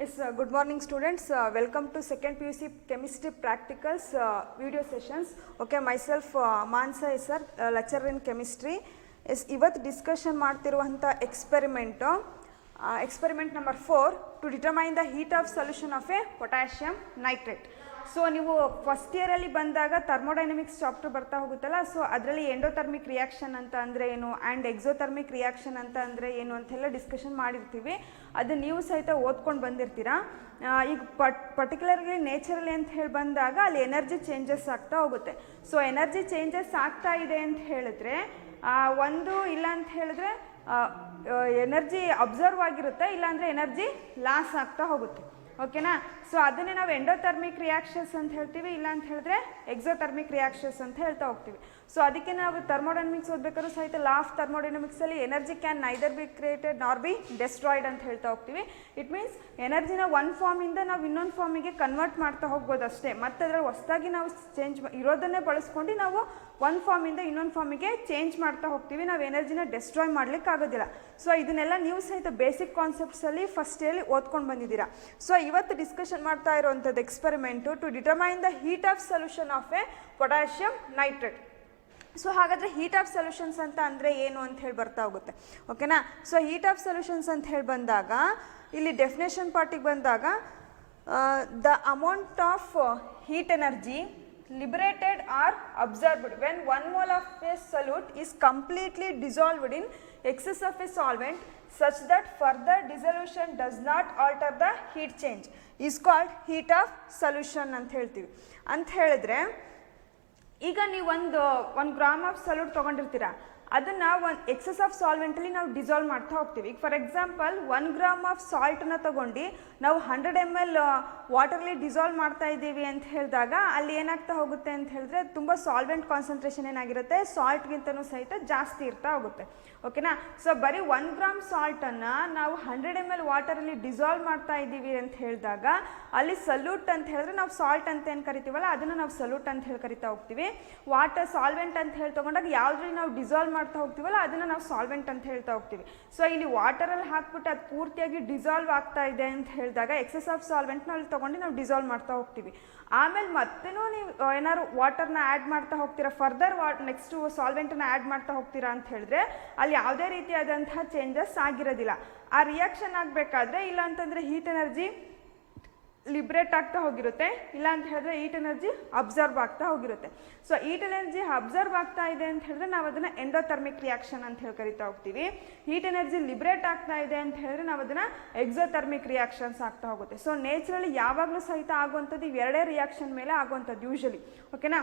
Yes, good morning students. Welcome to second PUC chemistry practicals video sessions. Okay, myself Mansa is sir, lecturer in chemistry. Yes, ಇವತ್ತು discussion ಮಾಡ್ತಿರುವಂಥ experiment number 4 to determine the heat of solution of a potassium nitrate. So ನೀವು first ಇಯರಲ್ಲಿ ಬಂದಾಗ thermodynamics chapter ಬರ್ತಾ ಹೋಗುತ್ತಲ್ಲ, so ಅದರಲ್ಲಿ endothermic reaction ಅಂತ ಅಂದರೆ ಏನು and exothermic reaction ಅಂತ ಅಂದರೆ ಏನು ಅಂತೆಲ್ಲ ಡಿಸ್ಕಷನ್ ಮಾಡಿರ್ತೀವಿ. ಅದು ನೀವು ಸಹಿತ ಓದ್ಕೊಂಡು ಬಂದಿರ್ತೀರಾ. ಈಗ ಪರ್ಟಿಕ್ಯುಲರ್ಲಿ ನೇಚರಲ್ಲಿ ಅಂತ ಹೇಳಿ ಬಂದಾಗ ಅಲ್ಲಿ ಎನರ್ಜಿ ಚೇಂಜಸ್ ಆಗ್ತಾ ಹೋಗುತ್ತೆ. ಸೊ ಎನರ್ಜಿ ಚೇಂಜಸ್ ಆಗ್ತಾ ಇದೆ ಅಂತ ಹೇಳಿದ್ರೆ ಒಂದು ಇಲ್ಲ ಅಂತ ಹೇಳಿದ್ರೆ ಎನರ್ಜಿ ಅಬ್ಸರ್ವ್ ಆಗಿರುತ್ತೆ, ಇಲ್ಲಾಂದರೆ ಎನರ್ಜಿ ಲಾಸ್ ಆಗ್ತಾ ಹೋಗುತ್ತೆ. ಓಕೆನಾ? ಸೊ ಅದನ್ನೇ ನಾವು ಎಂಡೋಥರ್ಮಿಕ್ ರಿಯಾಕ್ಷನ್ಸ್ ಅಂತ ಹೇಳ್ತೀವಿ, ಇಲ್ಲ ಅಂತ ಹೇಳಿದ್ರೆ ಎಕ್ಸೋಥರ್ಮಿಕ್ ರಿಯಾಕ್ಷನ್ಸ್ ಅಂತ ಹೇಳ್ತಾ ಹೋಗ್ತೀವಿ. ಸೊ ಅದಕ್ಕೆ ನಾವು ಥರ್ಮೋಡೈನಮಿಕ್ಸ್ ಓದಬೇಕಾದ್ರೂ ಸಹಿತ ಲಾ ಆಫ್ ಥರ್ಮೋಡೈನಮಿಕ್ಸಲ್ಲಿ energy can neither be created nor be destroyed ಅಂತ ಹೇಳ್ತಾ ಹೋಗ್ತೀವಿ. ಇಟ್ ಮೀನ್ಸ್ ಎನರ್ಜಿನ ಒಂದು ಫಾರ್ಮಿಂದ ನಾವು ಇನ್ನೊಂದು ಫಾರ್ಮಿಗೆ ಕನ್ವರ್ಟ್ ಮಾಡ್ತಾ ಹೋಗ್ಬೋದು ಅಷ್ಟೇ. ಮತ್ತು ಅದರಲ್ಲಿ ಹೊಸದಾಗಿ ನಾವು ಚೇಂಜ್ ಇರೋದನ್ನೇ ಬಳಸ್ಕೊಂಡು ನಾವು ಒಂದು ಫಾರ್ಮಿಂದ ಇನ್ನೊಂದು ಫಾರ್ಮಿಗೆ ಚೇಂಜ್ ಮಾಡ್ತಾ ಹೋಗ್ತೀವಿ. ನಾವು ಎನರ್ಜಿನ ಡೆಸ್ಟ್ರಾಯ್ ಮಾಡಲಿಕ್ಕೆ ಆಗೋದಿಲ್ಲ. ಸೊ ಇದನ್ನೆಲ್ಲ ನೀವು ಸಹಿತ ಬೇಸಿಕ್ ಕಾನ್ಸೆಪ್ಟ್ಸಲ್ಲಿ ಫಸ್ಟ್ ಇಯರ್ಲಿ ಓದ್ಕೊಂಡು ಬಂದಿದ್ದೀರಾ. ಸೊ ಇವತ್ತು ಡಿಸ್ಕಷನ್ ಮಾಡ್ತಾ ಇರುವಂಥದ್ದು experiment to determine the heat of solution of a potassium nitrate. So ಹಾಗಾದರೆ ಹೀಟ್ ಆಫ್ ಸೊಲ್ಯೂಷನ್ಸ್ ಅಂತ ಅಂದರೆ ಏನು ಅಂತ ಹೇಳಿ ಬರ್ತಾ ಹೋಗುತ್ತೆ. ಓಕೆನಾ? ಸೊ ಹೀಟ್ ಆಫ್ ಸೊಲ್ಯೂಷನ್ಸ್ ಅಂತ ಹೇಳಿ ಬಂದಾಗ ಇಲ್ಲಿ ಡೆಫಿನೇಷನ್ ಪಾರ್ಟಿಗೆ ಬಂದಾಗ the amount of heat energy liberated or absorbed when 1 mole of a solute is completely dissolved in excess of a solvent such that further dissolution does not alter the heat change is called heat of solution ಅಂತ ಹೇಳ್ತೀವಿ. ಅಂತ ಹೇಳಿದ್ರೆ ಈಗ ನೀವು ಒಂದು gram of salute ತೊಗೊಂಡಿರ್ತೀರಾ, ಅದನ್ನು ಒಂದು excess of ಸಾಲ್ವೆಂಟಲ್ಲಿ ನಾವು ಡಿಸಾಲ್ವ್ ಮಾಡ್ತಾ ಹೋಗ್ತೀವಿ. ಈಗ ಫಾರ್ ಎಕ್ಸಾಂಪಲ್ 1 ಗ್ರಾಮ್ ಆಫ್ ಸಾಲ್ಟನ್ನ ತೊಗೊಂಡು ನಾವು 100 ml ವಾಟರ್ಲಿ ಡಿಸಾಲ್ವ್ ಮಾಡ್ತಾ ಇದ್ದೀವಿ ಅಂತ ಹೇಳಿದಾಗ ಅಲ್ಲಿ ಏನಾಗ್ತಾ ಹೋಗುತ್ತೆ ಅಂತ ಹೇಳಿದ್ರೆ ತುಂಬ ಸಾಲ್ವೆಂಟ್ ಕಾನ್ಸಂಟ್ರೇಷನ್ ಏನಾಗಿರುತ್ತೆ ಸಾಲ್ಟ್ಗಿಂತನೂ ಸಹಿತ ಜಾಸ್ತಿ ಇರ್ತಾ ಹೋಗುತ್ತೆ. ಓಕೆನಾ? ಸೊ ಬರೀ 1 ಗ್ರಾಮ್ ಸಾಲ್ಟನ್ನು ನಾವು 100 ml ವಾಟರಲ್ಲಿ ಡಿಸಾಲ್ವ್ ಮಾಡ್ತಾ ಇದ್ದೀವಿ ಅಂತ ಹೇಳಿದಾಗ ಅಲ್ಲಿ ಸಲ್ಯೂಟ್ ಅಂತ ಹೇಳಿದ್ರೆ ನಾವು ಸಾಲ್ಟ್ ಅಂತ ಏನು ಕರಿತೀವಲ್ಲ ಅದನ್ನು ನಾವು ಸಲ್ಯೂಟ್ ಅಂತ ಹೇಳಿ ಕರಿತಾ ಹೋಗ್ತೀವಿ. ವಾಟರ್ ಸಾಲ್ವೆಂಟ್ ಅಂತ ಹೇಳಿ ತೊಗೊಂಡಾಗ ಯಾವುದ್ರಲ್ಲಿ ನಾವು ಡಿಸಾಲ್ವ್ ಮಾಡ್ತಾ ಹೋಗ್ತೀವಲ್ಲ ಅದನ್ನು ನಾವು ಸಾಲ್ವೆಂಟ್ ಅಂತ ಹೇಳ್ತಾ ಹೋಗ್ತೀವಿ. ಸೊ ಇಲ್ಲಿ ವಾಟರಲ್ಲಿ ಹಾಕ್ಬಿಟ್ಟು ಅದು ಪೂರ್ತಿಯಾಗಿ ಡಿಸಾಲ್ವ್ ಆಗ್ತಾ ಇದೆ ಅಂತ ಹೇಳಿದಾಗ ಎಕ್ಸಸ್ ಆಫ್ ಸಾಲ್ವೆಂಟ್ನ ಅಲ್ಲಿ ತೊಗೊಂಡು ನಾವು ಡಿಸಾಲ್ವ್ ಮಾಡ್ತಾ ಹೋಗ್ತೀವಿ. ಆಮೇಲೆ ಮತ್ತೆ ನೀವು ಏನಾದ್ರು ವಾಟರ್ನ ಆ್ಯಡ್ ಮಾಡ್ತಾ ಹೋಗ್ತೀರಾ, ಫರ್ದರ್ ನೆಕ್ಸ್ಟು ಸಾಲ್ವೆಂಟನ್ನು ಆ್ಯಡ್ ಮಾಡ್ತಾ ಹೋಗ್ತೀರಾ ಅಂತ ಹೇಳಿದ್ರೆ ಅಲ್ಲಿ ಯಾವುದೇ ರೀತಿಯಾದಂತಹ ಚೇಂಜಸ್ ಆಗಿರೋದಿಲ್ಲ. ಆ ರಿಯಾಕ್ಷನ್ ಆಗಬೇಕಾದ್ರೆ ಇಲ್ಲ ಅಂತಂದರೆ ಹೀಟ್ ಎನರ್ಜಿ ಲಿಬ್ರೇಟ್ ಆಗ್ತಾ ಹೋಗಿರುತ್ತೆ, ಇಲ್ಲ ಅಂತ ಹೇಳಿದ್ರೆ ಹೀಟ್ ಎನರ್ಜಿ ಅಬ್ಸರ್ವ್ ಆಗ್ತಾ ಹೋಗಿರುತ್ತೆ. ಸೊ ಹೀಟ್ ಎನರ್ಜಿ ಅಬ್ಸರ್ವ್ ಆಗ್ತಾ ಇದೆ ಅಂತ ಹೇಳಿದ್ರೆ ನಾವು ಅದನ್ನು ಎಂಡೋಥರ್ಮಿಕ್ ರಿಯಾಕ್ಷನ್ ಅಂತ ಹೇಳಿ ಕರಿತಾ ಹೋಗ್ತೀವಿ. ಹೀಟ್ ಎನರ್ಜಿ ಲಿಬ್ರೇಟ್ ಆಗ್ತಾ ಇದೆ ಅಂತ ಹೇಳಿದ್ರೆ ನಾವು ಅದನ್ನು ಎಕ್ಸೋಥರ್ಮಿಕ್ ರಿಯಾಕ್ಷನ್ಸ್ ಆಗ್ತಾ ಹೋಗುತ್ತೆ. ಸೊ ನೇಚರಲ್ಲಿ ಯಾವಾಗಲೂ ಸಹಿತ ಆಗುವಂಥದ್ದು ಇವೆರಡೇ ರಿಯಾಕ್ಷನ್ ಮೇಲೆ ಆಗುವಂಥದ್ದು ಯೂಶಲಿ. ಓಕೆನಾ?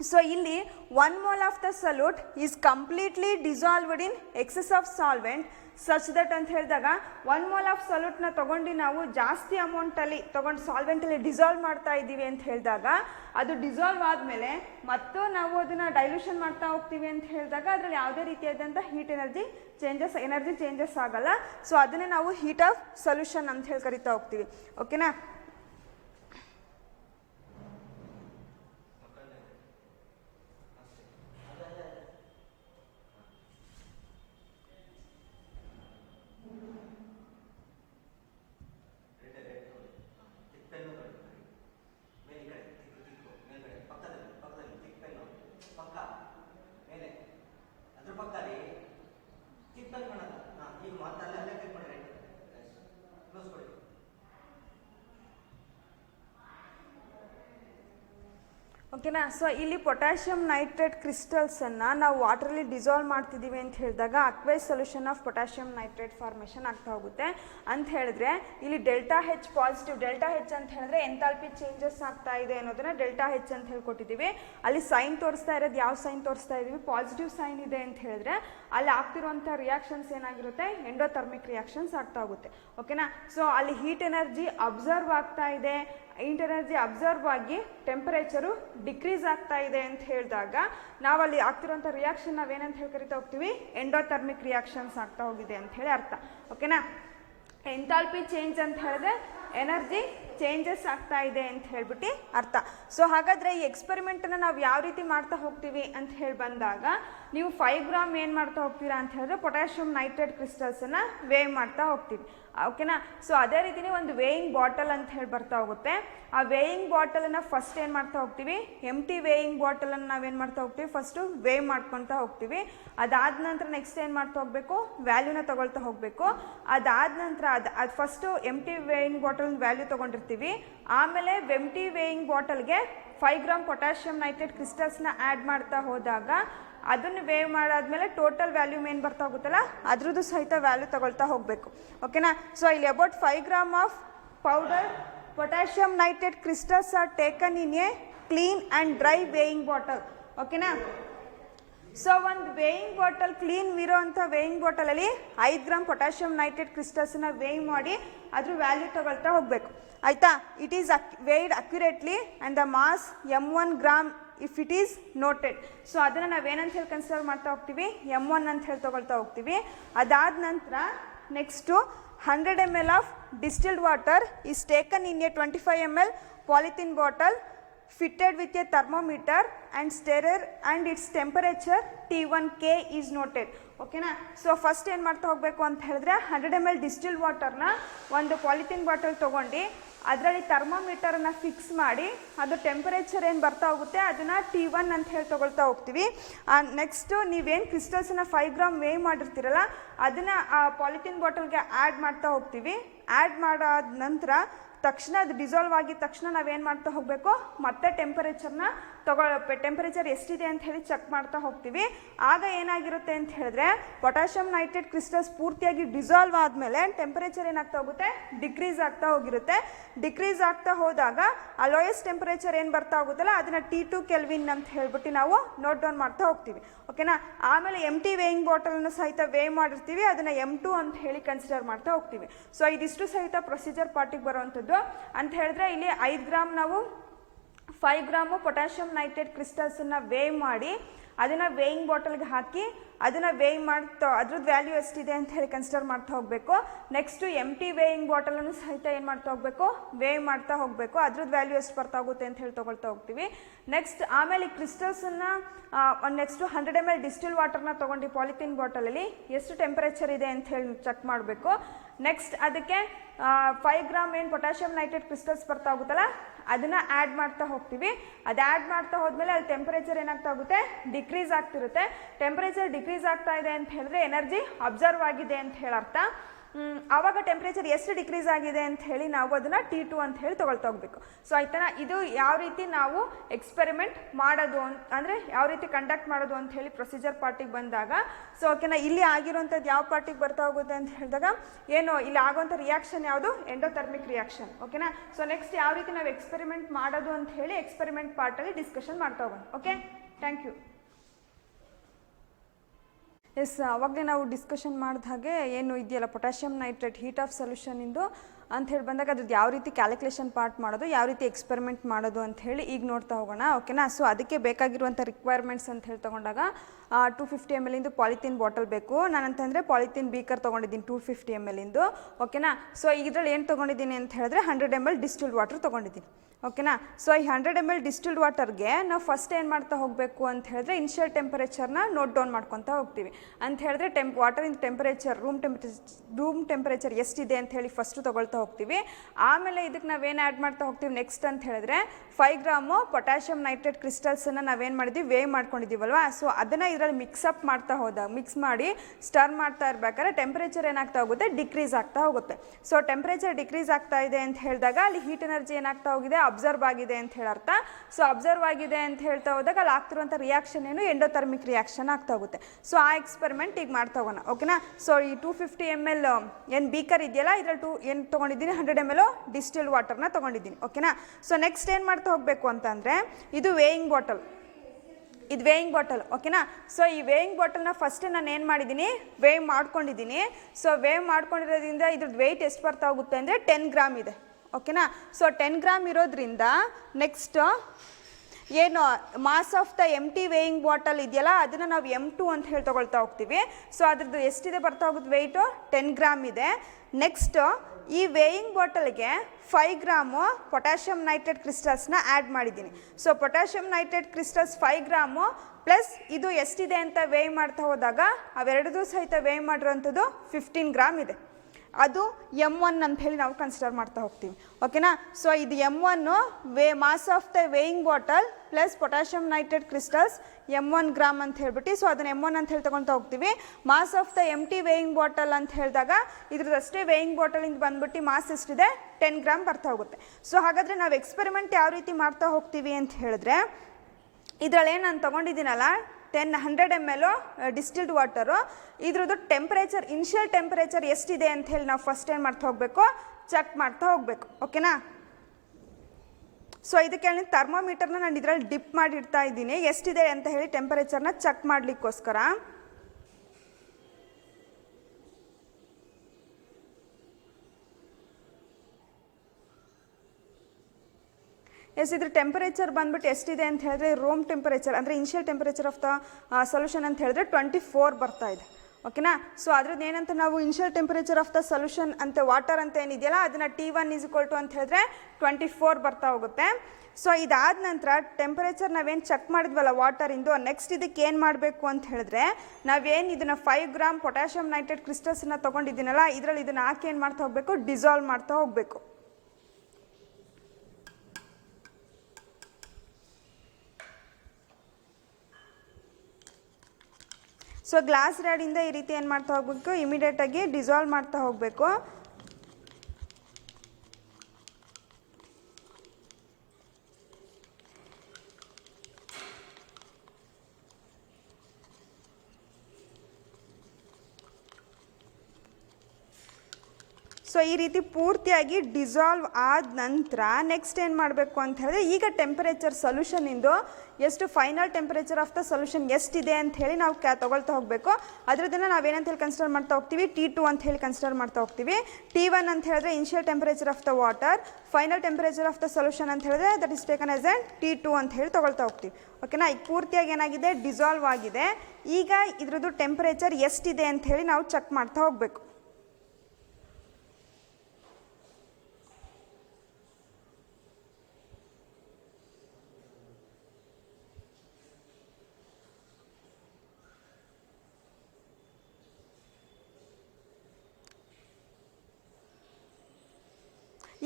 ಸೊ ಇಲ್ಲಿ 1 mole of the solute is completely dissolved in excess of solvent such that ಅಂತ ಹೇಳಿದಾಗ 1 mole ಆಫ್ ಸಲ್ಯೂಟ್ನ ತೊಗೊಂಡು ನಾವು ಜಾಸ್ತಿ ಅಮೌಂಟಲ್ಲಿ ತೊಗೊಂಡು ಸಾಲ್ವೆಂಟಲ್ಲಿ ಡಿಸಾಲ್ವ್ ಮಾಡ್ತಾ ಇದ್ದೀವಿ ಅಂತ ಹೇಳಿದಾಗ ಅದು ಡಿಸಾಲ್ವ್ ಆದಮೇಲೆ ಮತ್ತು ನಾವು ಅದನ್ನು ಡೈಲ್ಯೂಷನ್ ಮಾಡ್ತಾ ಹೋಗ್ತೀವಿ ಅಂತ ಹೇಳಿದಾಗ ಅದರಲ್ಲಿ ಯಾವುದೇ ರೀತಿಯಾದಂಥ ಹೀಟ್ ಎನರ್ಜಿ ಚೇಂಜಸ್ ಆಗಲ್ಲ. ಸೊ ಅದನ್ನೇ ನಾವು ಹೀಟ್ ಆಫ್ ಸೊಲ್ಯೂಷನ್ ಅಂತ ಹೇಳಿ ಕರಿತಾ ಹೋಗ್ತೀವಿ. ಓಕೆನಾ? ಓಕೆನಾ? ಸೊ ಇಲ್ಲಿ ಪೊಟ್ಯಾಷಿಯಂ ನೈಟ್ರೇಟ್ ಕ್ರಿಸ್ಟಲ್ಸನ್ನು ನಾವು ವಾಟರಲ್ಲಿ ಡಿಸಾಲ್ವ್ ಮಾಡ್ತಿದ್ದೀವಿ ಅಂತ ಹೇಳಿದಾಗ aqueous solution of potassium nitrate formation ಆಗ್ತಾ ಹೋಗುತ್ತೆ. ಅಂತ ಹೇಳಿದ್ರೆ ಇಲ್ಲಿ delta H positive, delta H ಅಂತ ಹೇಳಿದ್ರೆ ಎಂಥಾಲ್ಪಿ ಚೇಂಜಸ್ ಆಗ್ತಾ ಇದೆ ಅನ್ನೋದನ್ನ ಡೆಲ್ಟಾ ಹೆಚ್ ಅಂತ ಹೇಳ್ಕೊಟ್ಟಿದ್ದೀವಿ. ಅಲ್ಲಿ ಸೈನ್ ತೋರಿಸ್ತಾ ಇರೋದು ಯಾವ ಸೈನ್ ತೋರಿಸ್ತಾ ಇದ್ದೀವಿ, ಪಾಸಿಟಿವ್ ಸೈನ್ ಇದೆ ಅಂತ ಹೇಳಿದ್ರೆ ಅಲ್ಲಿ ಆಗ್ತಿರುವಂಥ ರಿಯಾಕ್ಷನ್ಸ್ ಏನಾಗಿರುತ್ತೆ ಎಂಡೋಥರ್ಮಿಕ್ ರಿಯಾಕ್ಷನ್ಸ್ ಆಗ್ತಾ ಹೋಗುತ್ತೆ. ಓಕೆನಾ? ಸೊ ಅಲ್ಲಿ ಹೀಟ್ ಎನರ್ಜಿ ಅಬ್ಸರ್ವ್ ಆಗ್ತಾ ಇದೆ, ಹೀಟ್ ಎನರ್ಜಿ ಅಬ್ಸರ್ವ್ ಆಗಿ ಟೆಂಪರೇಚರು ಡಿಕ್ರೀಸ್ ಆಗ್ತಾ ಇದೆ ಅಂತ ಹೇಳಿದಾಗ ನಾವಲ್ಲಿ ಆಗ್ತಿರೋಂಥ ರಿಯಾಕ್ಷನ್ ನಾವೇನಂತ ಹೇಳಿ ಕರಿತಾ ಹೋಗ್ತೀವಿ ಎಂಡೋಥರ್ಮಿಕ್ ರಿಯಾಕ್ಷನ್ಸ್ ಆಗ್ತಾ ಹೋಗಿದೆ ಅಂತ ಹೇಳಿ ಅರ್ಥ. ಓಕೆನಾ? ಎಂಥಾಲ್ಪಿ ಚೇಂಜ್ ಅಂತ ಹೇಳಿದ್ರೆ ಎನರ್ಜಿ ಚೇಂಜಸ್ ಆಗ್ತಾ ಇದೆ ಅಂತ ಹೇಳ್ಬಿಟ್ಟು ಅರ್ಥ. ಸೊ ಹಾಗಾದರೆ ಈ ಎಕ್ಸ್ಪೆರಿಮೆಂಟನ್ನು ನಾವು ಯಾವ ರೀತಿ ಮಾಡ್ತಾ ಹೋಗ್ತೀವಿ ಅಂತ ಹೇಳಿ ಬಂದಾಗ ನೀವು 5 ಗ್ರಾಮ್ ಏನು ಮಾಡ್ತಾ ಹೋಗ್ತೀರಾ ಅಂತ ಹೇಳಿದ್ರೆ ಪೊಟ್ಯಾಷಿಯಂ ನೈಟ್ರೇಟ್ ಕ್ರಿಸ್ಟಲ್ಸನ್ನು ವೇವ್ ಮಾಡ್ತಾ ಹೋಗ್ತೀವಿ. ಓಕೆನಾ. ಸೊ ಅದೇ ರೀತಿನೇ ಒಂದು ವೇಯಿಂಗ್ ಬಾಟಲ್ ಅಂತ ಹೇಳಿ ಬರ್ತಾ ಹೋಗುತ್ತೆ. ಆ ವೇಯಿಂಗ್ ಬಾಟಲನ್ನು ಫಸ್ಟ್ ಏನು ಮಾಡ್ತಾ ಹೋಗ್ತೀವಿ, ಎಂಟಿ ವೇಯಿಂಗ್ ಬಾಟಲನ್ನು ನಾವೇನು ಮಾಡ್ತಾ ಹೋಗ್ತೀವಿ, ಫಸ್ಟು ವೇವ್ ಮಾಡ್ಕೊತಾ ಹೋಗ್ತೀವಿ. ಅದಾದ ನಂತರ ನೆಕ್ಸ್ಟ್ ಏನು ಮಾಡ್ತಾ ಹೋಗಬೇಕು, ವ್ಯಾಲ್ಯೂನ ತೊಗೊಳ್ತಾ ಹೋಗಬೇಕು. ಅದಾದ ನಂತರ ಅದು first empty weighing bottle value ತೊಗೊಂಡಿರ್ತೀವಿ. ಆಮೇಲೆ ಎಂಟಿ ವೇಯಿಂಗ್ ಬಾಟಲ್ಗೆ 5 ಗ್ರಾಮ್ ಪೊಟ್ಯಾಷಿಯಂ ನೈಟ್ರೇಟ್ ಕ್ರಿಸ್ಟಲ್ಸ್ನ ಆ್ಯಡ್ ಮಾಡ್ತಾ ಹೋದಾಗ ಅದನ್ನು ವೇವ್ ಮಾಡಾದ್ಮೇಲೆ ಟೋಟಲ್ ವ್ಯಾಲ್ಯೂ ಏನು ಬರ್ತಾ ಹೋಗುತ್ತಲ್ಲ ಅದ್ರದ್ದು ಸಹಿತ ವ್ಯಾಲ್ಯೂ ತಗೊಳ್ತಾ ಹೋಗಬೇಕು. ಓಕೆನಾ. ಸೊ ಇಲ್ಲಿ about 5 gram of powder potassium nitrate crystals are taken in a clean and dry weighing bottle. ಓಕೆನಾ. ಸೊ ಒಂದು ವೇಯಿಂಗ್ ಬಾಟಲ್ ಕ್ಲೀನ್ ಇರೋ ಅಂಥ ವೇಯಿಂಗ್ ಬಾಟಲಲ್ಲಿ 5 ಗ್ರಾಮ್ ಪೊಟ್ಯಾಷಿಯಂ ನೈಟ್ರೇಟ್ ಕ್ರಿಸ್ಟಲ್ಸನ್ನ ವೇವ್ ಮಾಡಿ ಅದ್ರ ವ್ಯಾಲ್ಯೂ ತಗೊಳ್ತಾ ಹೋಗಬೇಕು. ಆಯಿತಾ. It is weighed accurately and the mass m1 gram if it is noted. So ಅದನ್ನು ನಾವೇನಂತ ಹೇಳಿ ಕನ್ಸಿಡರ್ ಮಾಡ್ತಾ ಹೋಗ್ತೀವಿ, m1 ಅಂತ ಹೇಳಿ ತೊಗೊಳ್ತಾ ಹೋಗ್ತೀವಿ. ಅದಾದ ನಂತರ next 100 ml of distilled water is taken in A 25 ml polythene bottle fitted with a thermometer and stirrer and its temperature T1K is noted. ಓಕೆನಾ. ಸೊ ಫಸ್ಟ್ ಏನು ಮಾಡ್ತಾ ಹೋಗಬೇಕು ಅಂತ ಹೇಳಿದ್ರೆ 100 ml ಡಿಸ್ಟಿಲ್ಡ್ ವಾಟರ್ನ ಒಂದು ಪಾಲಿಥಿನ್ ಬಾಟಲ್ ತೊಗೊಂಡು ಅದರಲ್ಲಿ ಥರ್ಮೋಮೀಟರನ್ನು ಫಿಕ್ಸ್ ಮಾಡಿ ಅದು ಟೆಂಪರೇಚರ್ ಏನು ಬರ್ತಾ ಹೋಗುತ್ತೆ ಅದನ್ನು T1 ಅಂತ ಹೇಳಿ ತೊಗೊಳ್ತಾ ಹೋಗ್ತೀವಿ. ನೆಕ್ಸ್ಟು ನೀವೇನು ಕ್ರಿಸ್ಟಲ್ಸನ್ನ 5 ಗ್ರಾಮ್ ವೇವ್ ಮಾಡಿರ್ತೀರಲ್ಲ ಅದನ್ನು ಆ ಪಾಲಿಥಿನ್ ಬಾಟಲ್ಗೆ ಆ್ಯಡ್ ಮಾಡ್ತಾ ಹೋಗ್ತೀವಿ. ಆ್ಯಡ್ ಮಾಡಾದ ನಂತರ ತಕ್ಷಣ ಅದು ಡಿಸಾಲ್ವ್ ಆಗಿದ ತಕ್ಷಣ ನಾವೇನು ಮಾಡ್ತಾ ಹೋಗಬೇಕು, ಮತ್ತೆ ಟೆಂಪರೇಚರ್ನ ಟೆಂಪರೇಚರ್ ಎಷ್ಟಿದೆ ಅಂತ ಹೇಳಿ ಚೆಕ್ ಮಾಡ್ತಾ ಹೋಗ್ತೀವಿ. ಆಗ ಏನಾಗಿರುತ್ತೆ ಅಂತ ಹೇಳಿದ್ರೆ ಪೊಟ್ಯಾಷಿಯಂ ನೈಟ್ರೇಟ್ ಕ್ರಿಸ್ಟಲ್ಸ್ ಪೂರ್ತಿಯಾಗಿ ಡಿಸಾಲ್ವ್ ಆದಮೇಲೆ ಟೆಂಪರೇಚರ್ ಏನಾಗ್ತಾ ಹೋಗುತ್ತೆ, ಡಿಕ್ರೀಸ್ ಆಗ್ತಾ ಹೋಗಿರುತ್ತೆ. ಡಿಕ್ರೀಸ್ ಆಗ್ತಾ ಹೋದಾಗ ಆ ಲೋಯೆಸ್ಟ್ ಟೆಂಪರೇಚರ್ ಏನು ಬರ್ತಾ ಹೋಗುತ್ತಲ್ಲ ಅದನ್ನು T2 ಕೆಲ್ವಿನ್ ಅಂತ ಹೇಳ್ಬಿಟ್ಟು ನಾವು ನೋಟ್ ಡೌನ್ ಮಾಡ್ತಾ ಹೋಗ್ತೀವಿ. ಓಕೆನಾ. ಆಮೇಲೆ ಎಂಟಿ ವೇಯಿಂಗ್ ಬಾಟಲನ್ನು ಸಹಿತ ವೇವ್ ಮಾಡಿರ್ತೀವಿ, ಅದನ್ನು M2 ಅಂತ ಹೇಳಿ ಕನ್ಸಿಡರ್ ಮಾಡ್ತಾ ಹೋಗ್ತೀವಿ. ಸೊ ಇದಿಷ್ಟು ಸಹಿತ ಪ್ರೊಸೀಜರ್ ಪಾರ್ಟಿಗೆ ಬರುವಂಥದ್ದು. ಅಂತ ಹೇಳಿದ್ರೆ ಇಲ್ಲಿ 5 ಗ್ರಾಮ್ ನಾವು 5 ಗ್ರಾಮು ಪೊಟ್ಯಾಷಿಯಂ ನೈಟ್ರೇಟ್ ಕ್ರಿಸ್ಟಲ್ಸನ್ನು ವೇವ್ ಮಾಡಿ ಅದನ್ನು ವೇಯಿಂಗ್ ಬಾಟಲ್ಗೆ ಹಾಕಿ ಅದನ್ನು ವೇವ್ ಮಾಡ್ತಾ ಅದ್ರದ್ದು ವ್ಯಾಲ್ಯೂ ಎಷ್ಟಿದೆ ಅಂತ ಹೇಳಿ ಕನ್ಸಿಡರ್ ಮಾಡ್ತಾ ಹೋಗಬೇಕು. ನೆಕ್ಸ್ಟು ಎಂಟಿ ವೇಯಿಂಗ್ ಬಾಟಲನ್ನು ಸಹಿತ ಏನು ಮಾಡ್ತಾ ಹೋಗಬೇಕು, ವೇವ್ ಮಾಡ್ತಾ ಹೋಗಬೇಕು. ಅದ್ರದ್ದು ವ್ಯಾಲ್ಯೂ ಎಷ್ಟು ಬರ್ತಾ ಹೋಗುತ್ತೆ ಅಂತ ಹೇಳಿ ತೊಗೊಳ್ತಾ ಹೋಗ್ತೀವಿ. ನೆಕ್ಸ್ಟ್ ಆಮೇಲೆ ಕ್ರಿಸ್ಟಲ್ಸನ್ನು ನೆಕ್ಸ್ಟು 100 ml ಡಿಸ್ಟಿಲ್ ವಾಟರ್ನ ತೊಗೊಂಡು ಪಾಲಿಥಿನ್ ಬಾಟಲಲ್ಲಿ ಎಷ್ಟು ಟೆಂಪರೇಚರ್ ಇದೆ ಅಂತ ಹೇಳಿ ಚೆಕ್ ಮಾಡಬೇಕು. ನೆಕ್ಸ್ಟ್ ಅದಕ್ಕೆ 5 ಗ್ರಾಮ್ ಏನು ಪೊಟ್ಯಾಷಿಯಂ ನೈಟ್ರೇಟ್ ಕ್ರಿಸ್ಟಲ್ಸ್ ಬರ್ತಾ ಹೋಗುತ್ತಲ್ಲ ಅದನ್ನು ಆ್ಯಡ್ ಮಾಡ್ತಾ ಹೋಗ್ತೀವಿ. ಅದು ಆ್ಯಡ್ ಮಾಡ್ತಾ ಹೋದ್ಮೇಲೆ ಅಲ್ಲಿ ಟೆಂಪರೇಚರ್ ಏನಾಗ್ತಾ ಹೋಗುತ್ತೆ, ಡಿಕ್ರೀಸ್ ಆಗ್ತಿರುತ್ತೆ. ಟೆಂಪರೇಚರ್ ಡಿಕ್ರೀಸ್ ಆಗ್ತಾ ಇದೆ ಅಂತ ಹೇಳಿದ್ರೆ ಎನರ್ಜಿ ಅಬ್ಸರ್ವ್ ಆಗಿದೆ ಅಂತ ಹೇಳಿ ಅರ್ಥ. ಆವಾಗ ಟೆಂಪರೇಚರ್ ಎಷ್ಟು ಡಿಕ್ರೀಸ್ ಆಗಿದೆ ಅಂತ ಹೇಳಿ ನಾವು ಅದನ್ನು T2 ಅಂತ ಹೇಳಿ ತೊಗೊಳ್ತಾ ಹೋಗಬೇಕು. ಸೊ ಆಯ್ತಾ. ಇದು ಯಾವ ರೀತಿ ನಾವು ಎಕ್ಸ್ಪೆರಿಮೆಂಟ್ ಮಾಡೋದು ಅಂದರೆ ಯಾವ ರೀತಿ ಕಂಡಕ್ಟ್ ಮಾಡೋದು ಅಂತ ಹೇಳಿ ಪ್ರೊಸೀಜರ್ ಪಾರ್ಟಿಗೆ ಬಂದಾಗ. ಸೊ ಓಕೆನಾ. ಇಲ್ಲಿ ಆಗಿರುವಂಥದ್ದು ಯಾವ ಪಾರ್ಟಿಗೆ ಬರ್ತಾ ಹೋಗುತ್ತೆ ಅಂತ ಹೇಳಿದಾಗ ಏನು ಇಲ್ಲಿ ಆಗುವಂಥ ರಿಯಾಕ್ಷನ್ ಯಾವುದು, ಎಂಡೋಥರ್ಮಿಕ್ ರಿಯಾಕ್ಷನ್. ಓಕೆನಾ. ಸೊ ನೆಕ್ಸ್ಟ್ ಯಾವ ರೀತಿ ನಾವು ಎಕ್ಸ್ಪೆರಿಮೆಂಟ್ ಮಾಡೋದು ಅಂತ ಹೇಳಿ ಎಕ್ಸ್ಪೆರಿಮೆಂಟ್ ಪಾರ್ಟಲ್ಲಿ ಡಿಸ್ಕಷನ್ ಮಾಡ್ತಾ ಹೋಗೋಣ. Okay, thank you. ಎಸ್, ಅವಾಗಲೇ ನಾವು ಡಿಸ್ಕಷನ್ ಮಾಡಿದ ಹಾಗೆ ಏನು ಇದೆಯಲ್ಲ ಪೊಟ್ಯಾಷಿಯಂ ನೈಟ್ರೇಟ್ ಹೀಟ್ ಆಫ್ ಸೊಲ್ಯೂಷನಿಂದು ಅಂತ ಹೇಳಿ ಬಂದಾಗ ಅದ್ರದ್ದು ಯಾವ ರೀತಿ ಕ್ಯಾಲ್ಕುಲೇಷನ್ ಪಾರ್ಟ್ ಮಾಡೋದು, ಯಾವ ರೀತಿ ಎಕ್ಸ್ಪೆರಿಮೆಂಟ್ ಮಾಡೋದು ಅಂತ ಹೇಳಿ ಈಗ ನೋಡ್ತಾ ಹೋಗೋಣ. ಓಕೆನಾ. ಸೊ ಅದಕ್ಕೆ ಬೇಕಾಗಿರುವಂಥ ರಿಕ್ವೈರ್ಮೆಂಟ್ಸ್ ಅಂತ ಹೇಳಿ ತೊಗೊಂಡಾಗ 250 ml ಇಂದು ಪಾಲಿಥಿನ್ ಬಾಟಲ್ ಬೇಕು. ನಾನಂತಂದರೆ ಪಾಲಿಥಿನ್ ಬೀಕರ್ ತೊಗೊಂಡಿದ್ದೀನಿ 250 ml ಇಂದು. ಓಕೆನಾ. ಸೊ ಇದರಲ್ಲಿ ಏನು ತೊಗೊಂಡಿದ್ದೀನಿ ಅಂತ ಹೇಳಿದ್ರೆ 100 ml ಡಿಸ್ಟಿಲ್ಡ್ ವಾಟರ್ ತೊಗೊಂಡಿದ್ದೀನಿ. ಓಕೆನಾ. ಸೊ ಈ 100 ml ಡಿಸ್ಟಿಲ್ಡ್ ವಾಟರ್ಗೆ ನಾವು ಫಸ್ಟ್ ಏನು ಮಾಡ್ತಾ ಹೋಗಬೇಕು ಅಂತ ಹೇಳಿದ್ರೆ ಇನಿಷಿಯಲ್ ಟೆಂಪರೇಚರ್ನ ನೋಟ್ ಡೌನ್ ಮಾಡ್ಕೊತಾ ಹೋಗ್ತೀವಿ. ಅಂತ ಹೇಳಿದ್ರೆ ವಾಟರಿನ ಟೆಂಪರೇಚರ್ ರೂಮ್ ಟೆಂಪರೇಚರ್ ಎಷ್ಟಿದೆ ಅಂತ ಹೇಳಿ ಫಸ್ಟು ತೊಗೊಳ್ತಾ ಹೋಗ್ತೀವಿ. ಆಮೇಲೆ ಇದಕ್ಕೆ ನಾವೇನು ಆ್ಯಡ್ ಮಾಡ್ತಾ ಹೋಗ್ತೀವಿ ನೆಕ್ಸ್ಟ್ ಅಂತ ಹೇಳಿದ್ರೆ 5 ಗ್ರಾಮು ಪೊಟ್ಯಾಷಿಯಂ ನೈಟ್ರೇಟ್ ಕ್ರಿಸ್ಟಲ್ಸನ್ನು ನಾವೇನು ಮಾಡಿದ್ವಿ, ವೇವ್ ಮಾಡ್ಕೊಂಡಿದ್ದೀವಲ್ವ. ಸೊ ಅದನ್ನು ಇದರಲ್ಲಿ ಮಿಕ್ಸಪ್ ಮಾಡ್ತಾ ಹೋದಾಗ ಮಿಕ್ಸ್ ಮಾಡಿ ಸ್ಟರ್ ಮಾಡ್ತಾ ಇರಬೇಕಾದ್ರೆ ಟೆಂಪರೇಚರ್ ಏನಾಗ್ತಾ ಹೋಗುತ್ತೆ, ಡಿಕ್ರೀಸ್ ಆಗ್ತಾ ಹೋಗುತ್ತೆ. ಸೊ ಟೆಂಪರೇಚರ್ ಡಿಕ್ರೀಸ್ ಆಗ್ತಾ ಇದೆ ಅಂತ ಹೇಳಿದಾಗ ಅಲ್ಲಿ ಹೀಟ್ ಎನರ್ಜಿ ಏನಾಗ್ತಾ ಹೋಗಿದೆ, ಅಬ್ಸರ್ವ್ ಆಗಿದೆ ಅಂತ ಹೇಳಿ ಅರ್ಥ. ಸೊ ಅಬ್ಸರ್ವ್ ಆಗಿದೆ ಅಂತ ಹೇಳ್ತಾ ಹೋದಾಗ ಅಲ್ಲಿ ಆಗ್ತಿರುವಂಥ ರಿಯಾಕ್ಷನ್ ಏನು, ಎಂಡೋಥರ್ಮಿಕ್ ರಿಯಾಕ್ಷನ್ ಆಗ್ತಾ ಹೋಗುತ್ತೆ. ಸೊ ಆ ಎಕ್ಸ್ಪೆರಿಮೆಂಟ್ ಈಗ ಮಾಡ್ತಾ ಹೋಗೋಣ. ಓಕೆನಾ. ಸೊ ಈ 250 ml ಏನು ಬೀಕರ್ ಇದೆಯಲ್ಲ ಇದರಲ್ಲಿ ಏನು ತೊಗೊಂಡಿದ್ದೀನಿ, 100 ml ಡಿಸ್ಟಿಲ್ಡ್ ವಾಟರ್ನ ತೊಗೊಂಡಿದ್ದೀನಿ. ಓಕೆನಾ. ಸೊ ನೆಕ್ಸ್ಟ್ ಏನು ಮಾಡ್ತಾ ಹೋಗಬೇಕು ಅಂತಂದರೆ ಇದು ವೇಯಿಂಗ್ ಬಾಟಲ್, ಇದು ವೇಯಿಂಗ್ ಬಾಟಲ್. ಓಕೆನಾ. ಸೊ ಈ ವೇಯಿಂಗ್ ಬಾಟಲ್ನ ಫಸ್ಟ್ ನಾನು ಏನು ಮಾಡಿದ್ದೀನಿ, ವೇವ್ ಮಾಡ್ಕೊಂಡಿದ್ದೀನಿ. ಸೊ ವೇವ್ ಮಾಡ್ಕೊಂಡಿರೋದ್ರಿಂದ ಇದ್ರದ್ದು ವೆಯ್ಟ್ ಎಷ್ಟು ಬರ್ತಾ ಹೋಗುತ್ತೆ ಅಂದರೆ 10 ಗ್ರಾಮ್ ಇದೆ. ಓಕೆನಾ. ಸೊ 10 ಗ್ರಾಮ್ ಇರೋದ್ರಿಂದ ನೆಕ್ಸ್ಟ್ ಏನು mass of the empty weighing bottle ಇದೆಯಲ್ಲ ಅದನ್ನು ನಾವು M2 ಅಂತ ಹೇಳಿ ತೊಗೊಳ್ತಾ ಹೋಗ್ತೀವಿ. ಸೊ ಅದ್ರದ್ದು ಎಷ್ಟಿದೆ ಬರ್ತಾ ಹೋಗುತ್ತೆ ವೆಯ್ಟು, 10 ಗ್ರಾಮ್ ಇದೆ. ನೆಕ್ಸ್ಟ್ ಈ ವೇಯಿಂಗ್ ಬಾಟಲ್ಗೆ 5 ಗ್ರಾಮು ಪೊಟ್ಯಾಷಿಯಂ ನೈಟ್ರೇಟ್ ಕ್ರಿಸ್ಟಲ್ಸ್ನ ಆ್ಯಡ್ ಮಾಡಿದ್ದೀನಿ. So potassium nitrate crystals 5 gram plus ಇದು ಎಷ್ಟಿದೆ ಅಂತ ವೇವ್ ಮಾಡ್ತಾ ಹೋದಾಗ ಅವೆರಡೂ ಸಹಿತ ವೇವ್ ಮಾಡಿರೋಂಥದ್ದು 15 ಗ್ರಾಮ್ ಇದೆ. ಅದು M1 ಅಂತ ಹೇಳಿ ನಾವು ಕನ್ಸಿಡರ್ ಮಾಡ್ತಾ ಹೋಗ್ತೀವಿ. ಓಕೆನಾ. ಸೊ ಇದು M1 mass of the weighing bottle plus potassium nitrate crystals M1 gram ಅಂತ ಹೇಳ್ಬಿಟ್ಟು, ಸೊ ಅದನ್ನ M1 ಅಂತ ಹೇಳಿ ತಗೊಳ್ತಾ ಹೋಗ್ತೀವಿ. Mass of the empty weighing bottle ಅಂತ ಹೇಳಿದಾಗ ಇದ್ರದಷ್ಟೇ ವೇಯಿಂಗ್ ಬಾಟಲಿಂದ ಬಂದ್ಬಿಟ್ಟು ಮಾಸ್ ಎಷ್ಟಿದೆ 10 ಗ್ರಾಮ್ ಬರ್ತಾ ಹೋಗುತ್ತೆ. ಸೊ ಹಾಗಾದರೆ ನಾವು ಎಕ್ಸ್ಪೆರಿಮೆಂಟ್ ಯಾವ ರೀತಿ ಮಾಡ್ತಾ ಹೋಗ್ತೀವಿ ಅಂತ ಹೇಳಿದ್ರೆ, ಇದರಲ್ಲಿ ನಾನು ತೊಗೊಂಡಿದ್ದೀನಲ್ಲ 100 ml ಡಿಸ್ಟಿಲ್ಡ್ ವಾಟರು, ಇದ್ರದ್ದು ಟೆಂಪರೇಚರ್ ಇನಿಷಿಯಲ್ ಟೆಂಪರೇಚರ್ ಎಷ್ಟಿದೆ ಅಂತ ಹೇಳಿ ನಾವು ಫಸ್ಟ್ ಏನು ಮಾಡ್ತಾ ಹೋಗಬೇಕು, ಚೆಕ್ ಮಾಡ್ತಾ ಹೋಗಬೇಕು. ಓಕೆನಾ. ಸೊ ಇದಕ್ಕೆ ಹೇಳಿ ಥರ್ಮೋಮೀಟರ್ನ ನಾನು ಇದರಲ್ಲಿ ಡಿಪ್ ಮಾಡಿ ಇಡ್ತಾ ಇದ್ದೀನಿ, ಎಷ್ಟಿದೆ ಅಂತ ಹೇಳಿ ಟೆಂಪರೇಚರ್ನ ಚೆಕ್ ಮಾಡಲಿಕ್ಕೋಸ್ಕರ. ಇದ್ರ ಟೆಂಪರೇಚರ್ ಬಂದ್ಬಿಟ್ಟು ಎಷ್ಟಿದೆ ಅಂತ ಹೇಳಿದ್ರೆ, ರೂಮ್ ಟೆಂಪರೇಚರ್ ಅಂದರೆ initial temperature of the solution ಅಂತ ಹೇಳಿದ್ರೆ 24 ಬರ್ತಾ ಇದೆ. ಓಕೆನಾ. ಸೊ ಅದ್ರದ್ದು ಏನಂತ ನಾವು initial temperature of the solution ಅಂತ ವಾಟರ್ ಅಂತ ಏನಿದೆಯಲ್ಲ ಅದನ್ನು T1 = ಅಂತ ಹೇಳಿದ್ರೆ 24 ಬರ್ತಾ ಹೋಗುತ್ತೆ. ಸೊ ಇದಾದ ನಂತರ ಟೆಂಪರೇಚರ್ ನಾವೇನು ಚೆಕ್ ಮಾಡಿದ್ವಲ್ಲ ವಾಟರಿಂದು, ನೆಕ್ಸ್ಟ್ ಇದಕ್ಕೆ ಏನು ಮಾಡಬೇಕು ಅಂತ ಹೇಳಿದ್ರೆ, ನಾವೇನು ಇದನ್ನು 5 ಗ್ರಾಮ್ ಪೊಟ್ಯಾಷಿಯಂ ನೈಟ್ರೇಟ್ ಕ್ರಿಸ್ಟಲ್ಸನ್ನ ತೊಗೊಂಡಿದ್ದೀನಲ್ಲ ಇದರಲ್ಲಿ ಇದನ್ನು ಹಾಕಿ ಏನು ಮಾಡ್ತಾ ಹೋಗಬೇಕು, ಡಿಸಾಲ್ವ್ ಮಾಡ್ತಾ ಹೋಗಬೇಕು. ಸೊ ಗ್ಲಾಸ್ ರಾಡಿಂದ ಈ ರೀತಿ ಏನು ಮಾಡ್ತಾ ಹೋಗಬೇಕು, ಇಮಿಡಿಯೇಟಾಗಿ ಡಿಸಾಲ್ವ್ ಮಾಡ್ತಾ ಹೋಗಬೇಕು. ಸೊ ಈ ರೀತಿ ಪೂರ್ತಿಯಾಗಿ ಡಿಸಾಲ್ವ್ ಆದ ನಂತರ ನೆಕ್ಸ್ಟ್ ಏನು ಮಾಡಬೇಕು ಅಂತ ಹೇಳಿದ್ರೆ, ಈಗ ಟೆಂಪರೇಚರ್ ಸೊಲ್ಯೂಷನಿಂದು ಎಷ್ಟು final temperature of the solution ಎಷ್ಟಿದೆ ಅಂತ ಹೇಳಿ ನಾವು ತೊಗೊಳ್ತಾ ಹೋಗಬೇಕು. ಅದರದನ್ನು ನಾವೇನಂತ ಹೇಳಿ ಕನ್ಸಿಡರ್ ಮಾಡ್ತಾ ಹೋಗ್ತೀವಿ, T2 ಅಂತ ಹೇಳಿ ಕನ್ಸಿಡರ್ ಮಾಡ್ತಾ ಹೋಗ್ತೀವಿ. T1 ಅಂತ ಹೇಳಿದ್ರೆ initial temperature of the water, final temperature of the solution ಅಂತ ಹೇಳಿದ್ರೆ that is taken as A T2 ಅಂತ ಹೇಳಿ ತೊಗೊಳ್ತಾ ಹೋಗ್ತೀವಿ. ಓಕೆನಾ. ಈಗ ಪೂರ್ತಿಯಾಗಿ ಏನಾಗಿದೆ, ಡಿಸಾಲ್ವ್ ಆಗಿದೆ. ಈಗ ಇದ್ರದ್ದು ಟೆಂಪರೇಚರ್ ಎಷ್ಟಿದೆ ಅಂತ ಹೇಳಿ ನಾವು ಚೆಕ್ ಮಾಡ್ತಾ ಹೋಗಬೇಕು.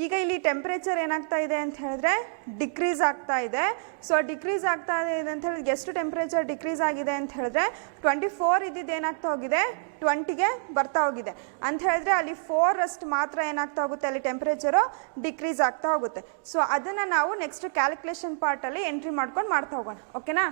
ಈಗ ಇಲ್ಲಿ ಟೆಂಪರೇಚರ್ ಏನಾಗ್ತಾ ಇದೆ ಅಂತ ಹೇಳಿದ್ರೆ ಡಿಕ್ರೀಸ್ ಆಗ್ತಾ ಇದೆ. ಸೊ ಡಿಕ್ರೀಸ್ ಆಗ್ತಾ ಇದೆ ಅಂತ ಹೇಳಿದ್ರೆ ಎಷ್ಟು ಟೆಂಪರೇಚರ್ ಡಿಕ್ರೀಸ್ ಆಗಿದೆ ಅಂತ ಹೇಳಿದ್ರೆ 24 ಇದ್ದಿದ್ದು ಏನಾಗ್ತಾ ಹೋಗಿದೆ 20ಗೆ ಬರ್ತಾ ಹೋಗಿದೆ ಅಂತ ಹೇಳಿದ್ರೆ ಅಲ್ಲಿ 4 ಅಷ್ಟು ಮಾತ್ರ ಏನಾಗ್ತಾ ಹೋಗುತ್ತೆ, ಅಲ್ಲಿ ಟೆಂಪರೇಚರು ಡಿಕ್ರೀಸ್ ಆಗ್ತಾ ಹೋಗುತ್ತೆ. ಸೊ ಅದನ್ನು ನಾವು ನೆಕ್ಸ್ಟ್ ಕ್ಯಾಲ್ಕುಲೇಷನ್ ಪಾರ್ಟಲ್ಲಿ ಎಂಟ್ರಿ ಮಾಡ್ಕೊಂಡು ಮಾಡ್ತಾ ಹೋಗೋಣ. ಓಕೆನಾ.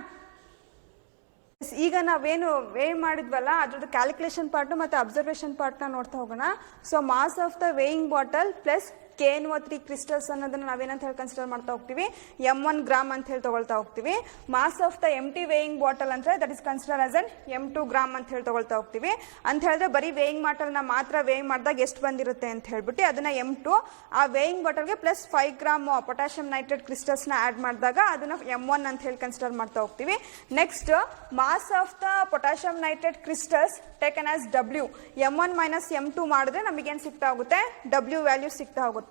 ಈಗ ನಾವೇನು ವೇ ಮಾಡಿದ್ವಲ್ಲ ಅದ್ರದ್ದು ಕ್ಯಾಲ್ಕುಲೇಷನ್ ಪಾರ್ಟು ಮತ್ತು ಅಬ್ಸರ್ವೇಷನ್ ಪಾರ್ಟ್ನ ನೋಡ್ತಾ ಹೋಗೋಣ. So mass of the weighing bottle plus KNO3 crystals ಅನ್ನೋದನ್ನು ನಾವೇನಂತ ಹೇಳಿ ಕನ್ಸಿಡರ್ ಮಾಡ್ತಾ ಹೋಗ್ತೀವಿ, M1 ಗ್ರಾಮ್ ಅಂತ ಹೇಳಿ ತೊಗೊಳ್ತಾ ಹೋಗ್ತೀವಿ. Mass of the empty weighing bottle ಅಂದರೆ that is consider as an M2 gram ಅಂತ ಹೇಳಿ ತೊಗೊಳ್ತಾ ಹೋಗ್ತೀವಿ. ಅಂತ ಹೇಳಿದ್ರೆ ಬರೀ ವೇಯಿಂಗ್ ಬಾಟಲ್ನ ಮಾತ್ರ ವೇಯಿಂಗ್ ಮಾಡಿದಾಗ ಎಷ್ಟು ಬಂದಿರುತ್ತೆ ಅಂತ ಹೇಳ್ಬಿಟ್ಟು ಅದನ್ನು M2, ಆ ವೇಯಿಂಗ್ ಬಾಟಲ್ಗೆ ಪ್ಲಸ್ 5 ಗ್ರಾಮ್ ಪೊಟ್ಯಾಷಿಯಂ ನೈಟ್ರೇಟ್ ಕ್ರಿಸ್ಟಲ್ಸ್ನ ಆ್ಯಡ್ ಮಾಡಿದಾಗ ಅದನ್ನು M1 ಅಂತ ಹೇಳಿ ಕನ್ಸಿಡರ್ ಮಾಡ್ತಾ ಹೋಗ್ತೀವಿ. Next mass of the potassium nitrate crystals taken as W, M1 - M2 ಮಾಡಿದ್ರೆ ನಮಗೇನು ಸಿಗ್ತಾ ಹೋಗುತ್ತೆ, W ವ್ಯಾಲ್ಯೂ ಸಿಗ್ತಾ ಹೋಗುತ್ತೆ.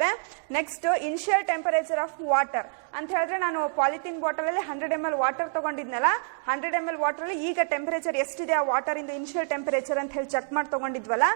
Next initial temperature of water ಅಂತ ಹೇಳಿದ್ರೆ ನಾನು ಪಾಲಿಥಿನ್ ಬಾಟಲಲ್ಲಿ 100 ml ವಾಟರ್ ತೊಗೊಂಡಿದ್ನಲ್ಲ, 100 ml ವಾಟರಲ್ಲಿ ಈಗ ಟೆಂಪರೇಚರ್ ಎಷ್ಟಿದೆ ಆ ವಾಟರಿಂದ ಇನಿಷಿಯಲ್ ಟೆಂಪರೇಚರ್ ಅಂತ ಹೇಳಿ ಚೆಕ್ ಮಾಡಿ ತೊಗೊಂಡಿದ್ವಲ್ಲ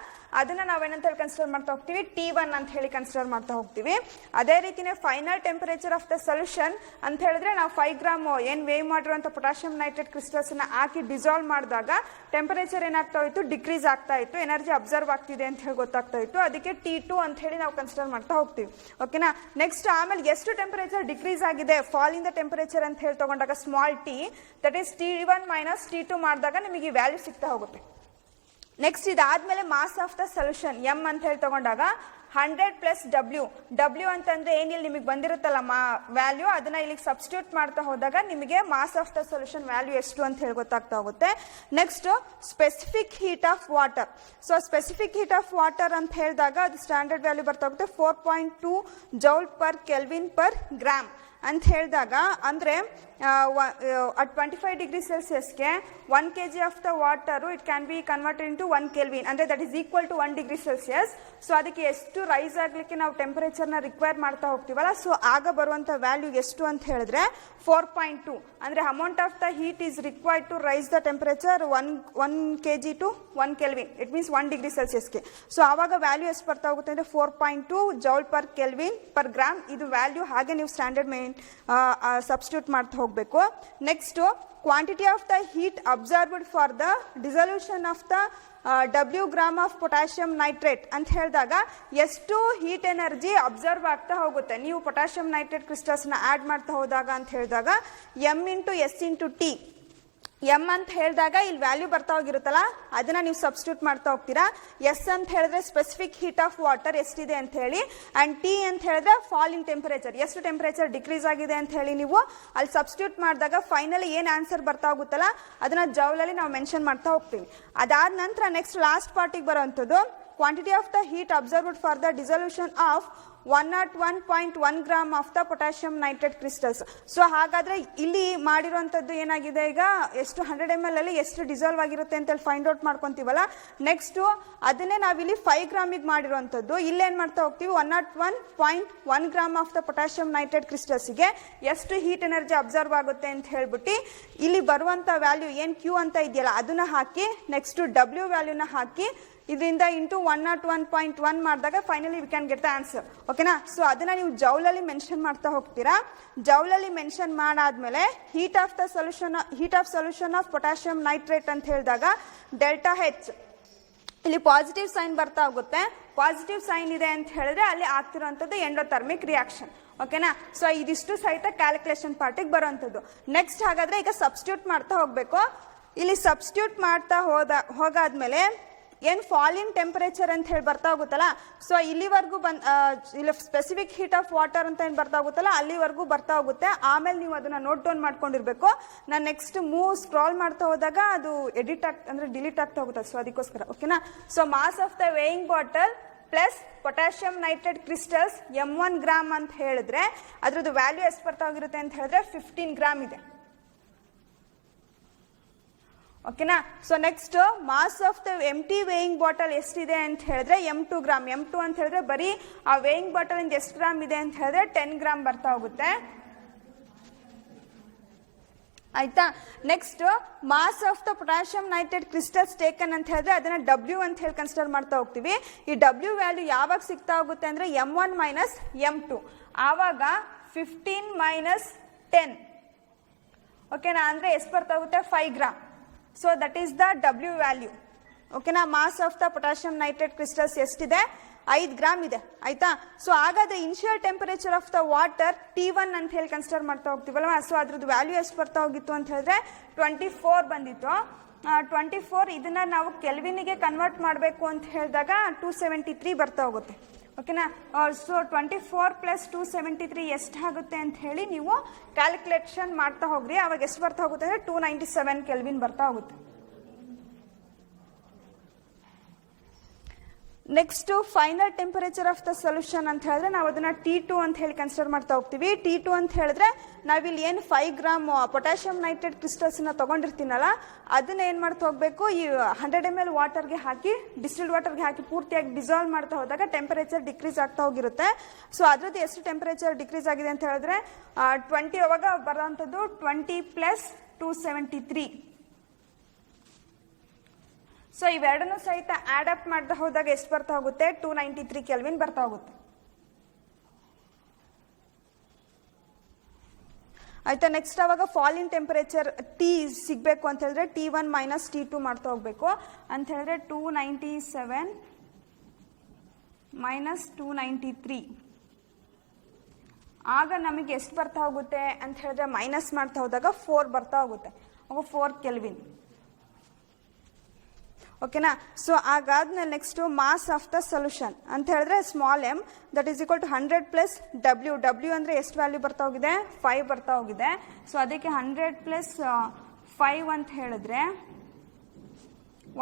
ಅದನ್ನು ನಾವೇನಂತ ಹೇಳಿ ಕನ್ಸಿಡರ್ ಮಾಡ್ತಾ ಹೋಗ್ತೀವಿ, T1 ಅಂತ ಹೇಳಿ ಕನ್ಸಿಡರ್ ಮಾಡ್ತಾ ಹೋಗ್ತೀವಿ. ಅದೇ ರೀತಿನೇ final temperature of the solution ಅಂತ ಹೇಳಿದ್ರೆ ನಾವು 5 ಗ್ರಾಮ್ ಏನು ವೇವ್ ಮಾಡಿರುವಂಥ ಪೊಟ್ಯಾಷಿಯಂ ನೈಟ್ರೇಟ್ ಕ್ರಿಸ್ಟಲ್ಸ್ನ ಹಾಕಿ ಡಿಸಾಲ್ವ್ ಮಾಡಿದಾಗ ಟೆಂಪರೇಚರ್ ಏನಾಗ್ತಾ ಇತ್ತು, ಡಿಕ್ರೀಸ್ ಆಗ್ತಾ ಇತ್ತು, ಎನರ್ಜಿ ಅಬ್ಸರ್ವ್ ಆಗ್ತಿದೆ ಅಂತ ಹೇಳಿ ಗೊತ್ತಾಗ್ತಾ ಇತ್ತು. ಅದಕ್ಕೆ T2 ಅಂತ ಹೇಳಿ ನಾವು ಕನ್ಸಿಡರ್ ಮಾಡ್ತಾ ಹೋಗ್ತೀವಿ. ಓಕೆನಾ. ನೆಕ್ಸ್ಟ್ ಆಮೇಲೆ ಎಷ್ಟು ಟೆಂಪರೇಚರ್ ಡಿಕ್ರೀಸ್ ಆಗಿದೆ, ಫಾಲ್ ಇನ್ ದ ಟೆಂಪರೇಚರ್ ಅಂತ ಹೇಳಿ ತಗೊಂಡಾಗ small t, that is T1 - T2 ಮಾಡಿದಾಗ ನಿಮಗೆ ವ್ಯಾಲ್ಯೂ ಸಿಗ್ತಾ ಹೋಗುತ್ತೆ. ನೆಕ್ಸ್ಟ್ ಇದಾದ್ಮೇಲೆ mass of the solution M ಅಂತ ಹೇಳಿ ತಗೊಂಡಾಗ 100 + W ಅಂತಂದ್ರೆ ಏನಿಲ್ಲ ನಿಮಗೆ ಬಂದಿರುತ್ತಲ್ಲ ವ್ಯಾಲ್ಯೂ, ಅದನ್ನ ಇಲ್ಲಿಗೆ ಸಬ್ಸ್ಟಿಟ್ಯೂಟ್ ಮಾಡ್ತಾ ಹೋದಾಗ ನಿಮಗೆ mass of the solution value ಎಷ್ಟು ಅಂತ ಹೇಳಿ ಗೊತ್ತಾಗ್ತಾ ಹೋಗುತ್ತೆ. Next specific heat of water. So specific heat of water ಅಂತ ಹೇಳಿದಾಗ ಅದು ಸ್ಟ್ಯಾಂಡರ್ಡ್ ವ್ಯಾಲ್ಯೂ ಬರ್ತಾ ಹೋಗುತ್ತೆ 4.2 joule per kelvin per gram ಅಂತ ಹೇಳಿದಾಗ ಅಂದರೆ at 25 degrees Celsiusಗೆ 1 kg of the water it can be converted into 1 Kelvin, ಅಂದರೆ that is equal to 1 degree Celsius. So ಅದಕ್ಕೆ ಎಷ್ಟು ರೈಸ್ ಆಗಲಿಕ್ಕೆ ನಾವು ಟೆಂಪರೇಚರ್ನ ರಿಕ್ವೈರ್ ಮಾಡ್ತಾ ಹೋಗ್ತೀವಲ್ಲ, ಸೊ ಆಗ ಬರುವಂಥ ವ್ಯಾಲ್ಯೂ ಎಷ್ಟು ಅಂತ ಹೇಳಿದ್ರೆ 4.2. ಅಂದರೆ amount of the heat is required to raise the temperature 1 kg to 1 Kelvin, it means 1 degree Celsiusಗೆ. ಸೊ ಆವಾಗ ವ್ಯಾಲ್ಯೂ ಎಷ್ಟು ಬರ್ತಾ ಹೋಗುತ್ತೆ ಅಂದರೆ 4.2 joule per kelvin per gram. ಇದು ವ್ಯಾಲ್ಯೂ ಹಾಗೆ ನೀವು ಸ್ಟ್ಯಾಂಡರ್ಡ್ ಸಬ್ಸ್ಟಿಟ್ಯೂಟ್ ಮಾಡ್ತಾ ಹೋಗಬೇಕು. Next quantity of the heat absorbed for the dissolution of the W gram of potassium nitrate ಅಂತ ಹೇಳಿದಾಗ ಎಷ್ಟು ಹೀಟ್ ಎನರ್ಜಿ ಅಬ್ಸರ್ವ್ ಆಗ್ತಾ ಹೋಗುತ್ತೆ ನೀವು ಪೊಟ್ಯಾಷಿಯಂ ನೈಟ್ರೇಟ್ ಕ್ರಿಸ್ಟಲ್ಸ್ನ ಆ್ಯಡ್ ಮಾಡ್ತಾ ಹೋದಾಗ ಅಂತ ಹೇಳಿದಾಗ M/S/T. ಎಮ್ ಅಂತ ಹೇಳಿದಾಗ ಇಲ್ಲಿ ವ್ಯಾಲ್ಯೂ ಬರ್ತಾ ಹೋಗಿರುತ್ತಲ್ಲ ಅದನ್ನ ನೀವು ಸಬ್ಸ್ಟಿಟ್ಯೂಟ್ ಮಾಡ್ತಾ ಹೋಗ್ತೀರಾ. ಎಸ್ ಅಂತ ಹೇಳಿದ್ರೆ ಸ್ಪೆಸಿಫಿಕ್ ಹೀಟ್ ಆಫ್ ವಾಟರ್ ಎಷ್ಟಿದೆ ಅಂತ ಹೇಳಿ, ಅಂಡ್ ಟಿ ಅಂತ ಹೇಳಿದ್ರೆ ಫಾಲ್ ಇನ್ ಟೆಂಪರೇಚರ್, ಎಷ್ಟು ಟೆಂಪರೇಚರ್ ಡಿಕ್ರೀಸ್ ಆಗಿದೆ ಅಂತ ಹೇಳಿ ನೀವು ಅಲ್ಲಿ ಸಬ್ಸ್ಟಿಟ್ಯೂಟ್ ಮಾಡಿದಾಗ ಫೈನಲಿ ಏನು ಆನ್ಸರ್ ಬರ್ತಾ ಹೋಗುತ್ತಲ್ಲ ಅದನ್ನ ಜೌಲಲ್ಲಿ ನಾವು ಮೆನ್ಷನ್ ಮಾಡ್ತಾ ಹೋಗ್ತೀವಿ. ಅದಾದ ನಂತರ ನೆಕ್ಸ್ಟ್ ಲಾಸ್ಟ್ ಪಾರ್ಟಿಗೆ ಬರುವಂಥದ್ದು quantity of the heat absorbed for the dissolution of 101.1 gram of the potassium nitrate crystals. So ಹಾಗಾದ್ರೆ ಇಲ್ಲಿ ಮಾಡಿರುವಂಥದ್ದು ಏನಾಗಿದೆ, ಈಗ ಎಷ್ಟು 100 ml ಅಲ್ಲಿ ಎಷ್ಟು ಡಿಸಾಲ್ವ್ ಆಗಿರುತ್ತೆ ಅಂತ ಹೇಳಿ ಫೈಂಡ್ ಔಟ್ ಮಾಡ್ಕೊಂತೀವಲ್ಲ, ನೆಕ್ಸ್ಟ್ ಅದನ್ನೇ ನಾವಿಲ್ಲಿ 5 ಗ್ರಾಮಿಗೆ ಮಾಡಿರುವಂಥದ್ದು ಇಲ್ಲೇನು ಮಾಡ್ತಾ ಹೋಗ್ತೀವಿ 101.1 gram of the potassium nitrate ಕ್ರಿಸ್ಟಲ್ಸ್ಗೆ ಎಷ್ಟು ಹೀಟ್ ಎನರ್ಜಿ ಅಬ್ಸರ್ವ್ ಆಗುತ್ತೆ ಅಂತ ಹೇಳ್ಬಿಟ್ಟು ಇಲ್ಲಿ ಬರುವಂಥ ವ್ಯಾಲ್ಯೂ ಏನು ಕ್ಯೂ ಅಂತ ಇದೆಯಲ್ಲ ಅದನ್ನ ಹಾಕಿ ನೆಕ್ಸ್ಟ್ ಡಬ್ಲ್ಯೂ ವ್ಯಾಲ್ಯೂನ ಹಾಕಿ ಇದರಿಂದ ಇಂಟು 101.1 ಮಾಡಿದಾಗ finally we can get the answer. ಓಕೆನಾ? ಸೊ ಅದನ್ನ ನೀವು ಜೌಲಲ್ಲಿ ಮೆನ್ಷನ್ ಮಾಡ್ತಾ ಹೋಗ್ತೀರಾ. ಜೌಲಲ್ಲಿ ಮೆನ್ಷನ್ ಮಾಡಾದ್ಮೇಲೆ heat of solution of potassium nitrate ಅಂತ ಹೇಳಿದಾಗ ಡೆಲ್ಟಾ ಹೆಚ್ ಇಲ್ಲಿ ಪಾಸಿಟಿವ್ ಸೈನ್ ಬರ್ತಾ ಹೋಗುತ್ತೆ. ಪಾಸಿಟಿವ್ ಸೈನ್ ಇದೆ ಅಂತ ಹೇಳಿದ್ರೆ ಅಲ್ಲಿ ಆಗ್ತಿರೋಂಥದ್ದು ಎಂಡೋಥರ್ಮಿಕ್ ರಿಯಾಕ್ಷನ್. ಓಕೆನಾ? ಸೊ ಇದಿಷ್ಟು ಸಹಿತ ಕ್ಯಾಲ್ಕುಲೇಷನ್ ಪಾರ್ಟಿಗೆ ಬರೋವಂಥದ್ದು. ನೆಕ್ಸ್ಟ್ ಹಾಗಾದ್ರೆ ಈಗ ಸಬ್ಸ್ಟಿಟ್ಯೂಟ್ ಮಾಡ್ತಾ ಹೋಗ್ಬೇಕು. ಇಲ್ಲಿ ಸಬ್ಸ್ಟಿಟ್ಯೂಟ್ ಮಾಡ್ತಾ ಹೋಗಾದ್ಮೇಲೆ ಏನು ಫಾಲ್ ಇನ್ ಟೆಂಪರೇಚರ್ ಅಂತ ಹೇಳಿ ಬರ್ತಾ ಹೋಗುತ್ತಲ್ಲ, ಸೊ ಇಲ್ಲಿವರೆಗೂ ಇಲ್ಲಿ ಸ್ಪೆಸಿಫಿಕ್ ಹೀಟ್ ಆಫ್ ವಾಟರ್ ಅಂತ ಏನು ಬರ್ತಾ ಹೋಗುತ್ತಲ್ಲ ಅಲ್ಲಿವರೆಗೂ ಬರ್ತಾ ಹೋಗುತ್ತೆ. ಆಮೇಲೆ ನೀವು ಅದನ್ನ ನೋಟ್ ಡೌನ್ ಮಾಡ್ಕೊಂಡಿರ್ಬೇಕು. ನಾನು ನೆಕ್ಸ್ಟ್ ಸ್ಕ್ರಾಲ್ ಮಾಡ್ತಾ ಹೋದಾಗ ಅದು ಡಿಲೀಟ್ ಆಗ್ತಾ ಹೋಗುತ್ತೆ. ಸೊ ಅದಕ್ಕೋಸ್ಕರ ಓಕೆನಾ? So mass of the weighing bottle plus potassium nitrate crystals M1 gram ಅಂತ ಹೇಳಿದ್ರೆ ಅದ್ರದ್ದು ವ್ಯಾಲ್ಯೂ ಎಷ್ಟು ಬರ್ತಾ ಹೋಗಿರುತ್ತೆ ಅಂತ ಹೇಳಿದ್ರೆ 15 ಗ್ರಾಮ್ ಇದೆ. ಓಕೆನಾ? So next mass of the empty weighing bottle ಎಷ್ಟಿದೆ ಅಂತ ಹೇಳಿದ್ರೆ M2 ಗ್ರಾಮ್. M2 ಅಂತ ಹೇಳಿದ್ರೆ ಬರೀ ಆ ವೇಯಿಂಗ್ ಬಾಟಲ್ ಇಂದ ಎಷ್ಟು ಗ್ರಾಮ್ ಇದೆ ಅಂತ ಹೇಳಿದ್ರೆ 10 ಗ್ರಾಮ್ ಬರ್ತಾ ಹೋಗುತ್ತೆ. ಆಯ್ತಾ? Next mass of the potassium nitrate crystals taken ಅಂತ ಹೇಳಿದ್ರೆ ಅದನ್ನ W ಅಂತ ಹೇಳಿ ಕನ್ಸಿಡರ್ ಮಾಡ್ತಾ ಹೋಗ್ತೀವಿ. ಈ W ವ್ಯಾಲ್ಯೂ ಯಾವಾಗ ಸಿಗ್ತಾ ಹೋಗುತ್ತೆ ಅಂದ್ರೆ M1 ಮೈನಸ್ M2, ಆವಾಗ 15 ಮೈನಸ್ 10. ಓಕೆನಾ? ಅಂದ್ರೆ ಎಷ್ಟು ಬರ್ತಾ ಹೋಗುತ್ತೆ 5 gram. So that is the W value. ಓಕೆನಾ? Mass of the potassium nitrate crystals ಎಷ್ಟಿದೆ 5 ಗ್ರಾಮ್ ಇದೆ. ಆಯ್ತಾ? ಸೊ ಹಾಗಾದ್ರೆ initial temperature of the water T1 ಅಂತ ಹೇಳಿ ಕನ್ಸಿಡರ್ ಮಾಡ್ತಾ ಹೋಗ್ತೀವಲ್ವಾ, ಸೊ ಅದ್ರದ್ದು ವ್ಯಾಲ್ಯೂ ಎಷ್ಟು ಬರ್ತಾ ಹೋಗಿತ್ತು ಅಂತ ಹೇಳಿದ್ರೆ 24 ಬಂದಿತ್ತು. 24 ಇದನ್ನ ನಾವು ಕೆಲ್ವಿನಿಗೆ ಕನ್ವರ್ಟ್ ಮಾಡಬೇಕು ಅಂತ ಹೇಳಿದಾಗ 273 ಬರ್ತಾ ಹೋಗುತ್ತೆ. ಓಕೆನಾ? ಸೊ 24 ಪ್ಲಸ್ 273 ಎಷ್ಟಾಗುತ್ತೆ ಅಂತ ಹೇಳಿ ನೀವು ಕ್ಯಾಲ್ಕುಲೇಷನ್ ಮಾಡ್ತಾ ಹೋಗ್ರಿ. ಅವಾಗ ಎಷ್ಟು ಬರ್ತಾ ಹೋಗುತ್ತೆ ಅಂದರೆ 297 ಕೆಲ್ವಿನ್ ಬರ್ತಾ ಹೋಗುತ್ತೆ. Next final temperature of the solution ಅಂತ ಹೇಳಿದ್ರೆ ನಾವು ಅದನ್ನ T2 ಅಂತ ಹೇಳಿ ಕನ್ಸಿಡರ್ ಮಾಡ್ತಾ ಹೋಗ್ತೀವಿ. T2 ಅಂತ ಹೇಳಿದ್ರೆ ನಾವಿಲ್ಲಿ ಏನು 5 ಗ್ರಾಮ್ ಪೊಟ್ಯಾಷಿಯಂ ನೈಟ್ರೇಟ್ ಕ್ರಿಸ್ಟಲ್ಸ್ನ ತೊಗೊಂಡಿರ್ತೀನಲ್ಲ ಅದನ್ನ ಏನು ಮಾಡ್ತಾ ಹೋಗಬೇಕು, ಈ 100 ml ವಾಟರ್ಗೆ ಹಾಕಿ ಡಿಸ್ಟಿಲ್ಡ್ ವಾಟರ್ಗೆ ಹಾಕಿ ಪೂರ್ತಿಯಾಗಿ ಡಿಸಾಲ್ವ್ ಮಾಡ್ತಾ ಹೋದಾಗ ಟೆಂಪರೇಚರ್ ಡಿಕ್ರೀಸ್ ಆಗ್ತಾ ಹೋಗಿರುತ್ತೆ. ಸೊ ಅದರದ್ದು ಎಷ್ಟು ಟೆಂಪರೇಚರ್ ಡಿಕ್ರೀಸ್ ಆಗಿದೆ ಅಂತ ಹೇಳಿದ್ರೆ 20 ಅವಾಗ ಬರೋಂಥದ್ದು 20 ಪ್ಲಸ್ 273. ಸೊ ಇವೆರಡನ್ನೂ ಸಹಿತ ಆಡ್ ಅಪ್ ಮಾಡ್ತಾ ಹೋದಾಗ ಎಷ್ಟು ಬರ್ತಾ ಹೋಗುತ್ತೆ 293 ಕೆಲ್ವಿನ್ ಬರ್ತಾ ಹೋಗುತ್ತೆ. ಆಯ್ತಾ? ನೆಕ್ಸ್ಟ್ ಅವಾಗ ಫಾಲ್ ಇನ್ ಟೆಂಪರೇಚರ್ T ಸಿಗಬೇಕು ಅಂತ ಹೇಳಿದ್ರೆ T1 ಮೈನಸ್ T2 ಮಾಡ್ತಾ ಹೋಗ್ಬೇಕು. ಅಂತ ಹೇಳಿದ್ರೆ 297 ಮೈನಸ್ 293 ಆಗ ನಮಗೆ ಎಷ್ಟು ಬರ್ತಾ ಹೋಗುತ್ತೆ ಅಂತ ಹೇಳಿದ್ರೆ ಮೈನಸ್ ಮಾಡ್ತಾ ಹೋದಾಗ 4 ಬರ್ತಾ ಹೋಗುತ್ತೆ. ಅವಾಗ 4 ಕೆಲ್ವಿನ್. ಓಕೆನಾ? ಸೊ ಹಾಗಾದ್ಮೇಲೆ next mass of the solution ಅಂತ ಹೇಳಿದ್ರೆ small m that is equal to 100 plus W ಅಂದರೆ ಎಷ್ಟು ವ್ಯಾಲ್ಯೂ ಬರ್ತಾ ಹೋಗಿದೆ 5 ಬರ್ತಾ ಹೋಗಿದೆ. ಸೊ ಅದಕ್ಕೆ 100 ಪ್ಲಸ್ 5 ಅಂತ ಹೇಳಿದ್ರೆ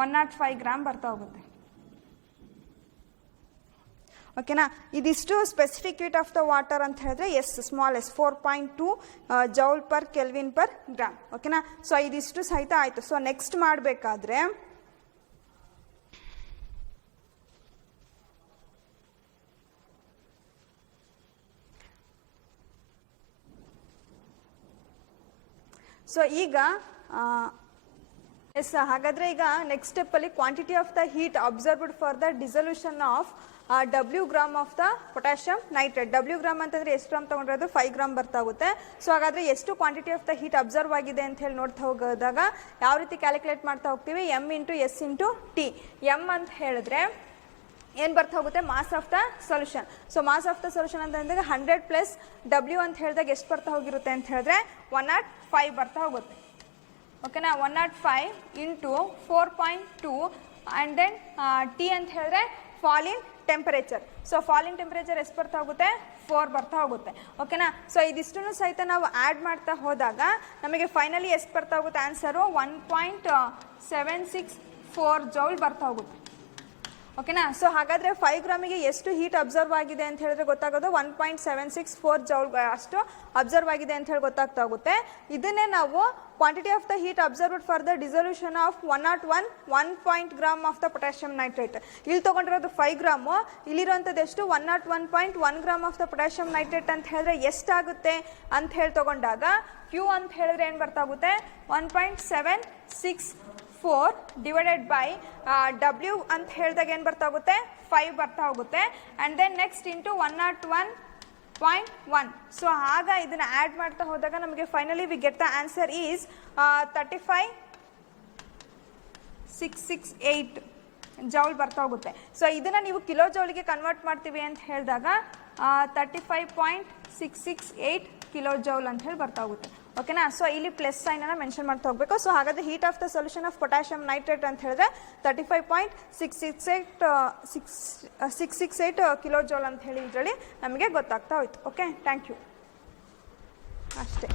105 ಗ್ರಾಮ್ ಬರ್ತಾ ಹೋಗುತ್ತೆ. ಓಕೆನಾ. ಇದಿಷ್ಟು specific heat of the water ಅಂತ ಹೇಳಿದ್ರೆ S small S 4.2 joule per kelvin per gram. ಓಕೆನಾ. ಸೊ ಇದಿಷ್ಟು ಸಹಿತ ಆಯಿತು. ಸೊ ನೆಕ್ಸ್ಟ್ ಮಾಡಬೇಕಾದ್ರೆ ಸೊ ಈಗ ಎಸ್ ಹಾಗಾದರೆ ಈಗ ನೆಕ್ಸ್ಟ್ ಸ್ಟೆಪ್ಪಲ್ಲಿ quantity of the heat absorbed for the dissolution of W gram of the potassium nitrate. W gram ಅಂತಂದರೆ ಎಷ್ಟು ಗ್ರಾಮ್ ತೊಗೊಂಡಿರೋದು 5 ಗ್ರಾಮ್ ಬರ್ತಾ ಹೋಗುತ್ತೆ. ಸೊ ಹಾಗಾದರೆ ಎಷ್ಟು quantity of the heat observe ಆಗಿದೆ ಅಂತ ಹೇಳಿ ನೋಡ್ತಾ ಹೋಗೋದಾಗ ಯಾವ ರೀತಿ ಕ್ಯಾಲ್ಕುಲೇಟ್ ಮಾಡ್ತಾ ಹೋಗ್ತೀವಿ, M into S into T. M ಅಂತ ಹೇಳಿದ್ರೆ ಏನು ಬರ್ತಾ ಹೋಗುತ್ತೆ, mass of the solution. So mass of the solution ಅಂತಂದಾಗ 100 ಪ್ಲಸ್ W ಅಂತ ಹೇಳಿದಾಗ ಎಷ್ಟು ಬರ್ತಾ ಹೋಗಿರುತ್ತೆ ಅಂತ ಹೇಳಿದ್ರೆ 105 ಬರ್ತಾ ಹೋಗುತ್ತೆ. ಓಕೆನಾ. 105 ಇಂಟು 4.2 ಆ್ಯಂಡ್ ದೆನ್ T ಅಂತ ಹೇಳಿದ್ರೆ falling temperature. So falling temperature ಎಷ್ಟು ಬರ್ತಾ ಹೋಗುತ್ತೆ, 4 ಬರ್ತಾ ಹೋಗುತ್ತೆ. ಓಕೆನಾ. ಸೊ ಇದಿಷ್ಟನ್ನು ಸಹಿತ ನಾವು ಆ್ಯಡ್ ಮಾಡ್ತಾ ಹೋದಾಗ ನಮಗೆ ಫೈನಲಿ ಎಷ್ಟು ಬರ್ತಾ ಹೋಗುತ್ತೆ ಆನ್ಸರು 1.764 ಜೌಲ್ ಬರ್ತಾ ಹೋಗುತ್ತೆ. ಓಕೆನಾ. ಸೊ ಹಾಗಾದರೆ 5 ಗ್ರಾಮಿಗೆ ಎಷ್ಟು ಹೀಟ್ ಅಬ್ಸರ್ವ್ ಆಗಿದೆ ಅಂತ ಹೇಳಿದ್ರೆ ಗೊತ್ತಾಗೋದು 1.764 ಜೌಲ್ ಅಷ್ಟು ಅಬ್ಸರ್ವ್ ಆಗಿದೆ ಅಂತ ಹೇಳಿ ಗೊತ್ತಾಗ್ತಾ ಹೋಗುತ್ತೆ. ಇದನ್ನೇ ನಾವು quantity of the heat absorbed for the dissolution of 1 gram of the potassium nitrate. ಇಲ್ಲಿ ತೊಗೊಂಡಿರೋದು 5 ಗ್ರಾಮು, ಇಲ್ಲಿರುವಂಥದ್ದು ಎಷ್ಟು 101.1 gram of the potassium nitrate ಅಂತ ಹೇಳಿದ್ರೆ ಎಷ್ಟಾಗುತ್ತೆ ಅಂತ ಹೇಳಿ ತೊಗೊಂಡಾಗ Q ಅಂತ ಹೇಳಿದ್ರೆ ಏನು ಬರ್ತಾ ಹೋಗುತ್ತೆ 1.764 ಡಿವೈಡೆಡ್ ಬೈ W ಅಂತ ಹೇಳಿದಾಗ ಏನು ಬರ್ತಾ ಹೋಗುತ್ತೆ 5 ಬರ್ತಾ ಹೋಗುತ್ತೆ. And then next into 101.1. So ಆಗ ಇದನ್ನು ಆ್ಯಡ್ ಮಾಡ್ತಾ ಹೋದಾಗ ನಮಗೆ finally we get the answer is 35,668 joule ಬರ್ತಾ ಹೋಗುತ್ತೆ. ಸೊ ಇದನ್ನು ನೀವು ಕಿಲೋ ಜೌಲಿಗೆ ಕನ್ವರ್ಟ್ ಮಾಡ್ತೀವಿ ಅಂತ ಹೇಳಿದಾಗ 35.668 ಕಿಲೋ ಜೌಲ್ ಅಂತ ಹೇಳಿ ಬರ್ತಾ ಹೋಗುತ್ತೆ. ಓಕೆನಾ. ಸೊ ಇಲ್ಲಿ ಪ್ಲಸ್ ಸೈನನ್ನು ಮೆನ್ಷನ್ ಮಾಡ್ತಾ ಹೋಗಬೇಕು. ಸೊ ಹಾಗಾದರೆ heat of the solution of potassium nitrate ಅಂತ ಹೇಳಿದ್ರೆ 35.668 ಕಿಲೋ ಜೌಲ್ ಅಂತ ಹೇಳಿ ಇದರಲ್ಲಿ ನಮಗೆ ಗೊತ್ತಾಗ್ತಾ ಹೋಯ್ತು. Okay, thank you. ಅಷ್ಟೇ.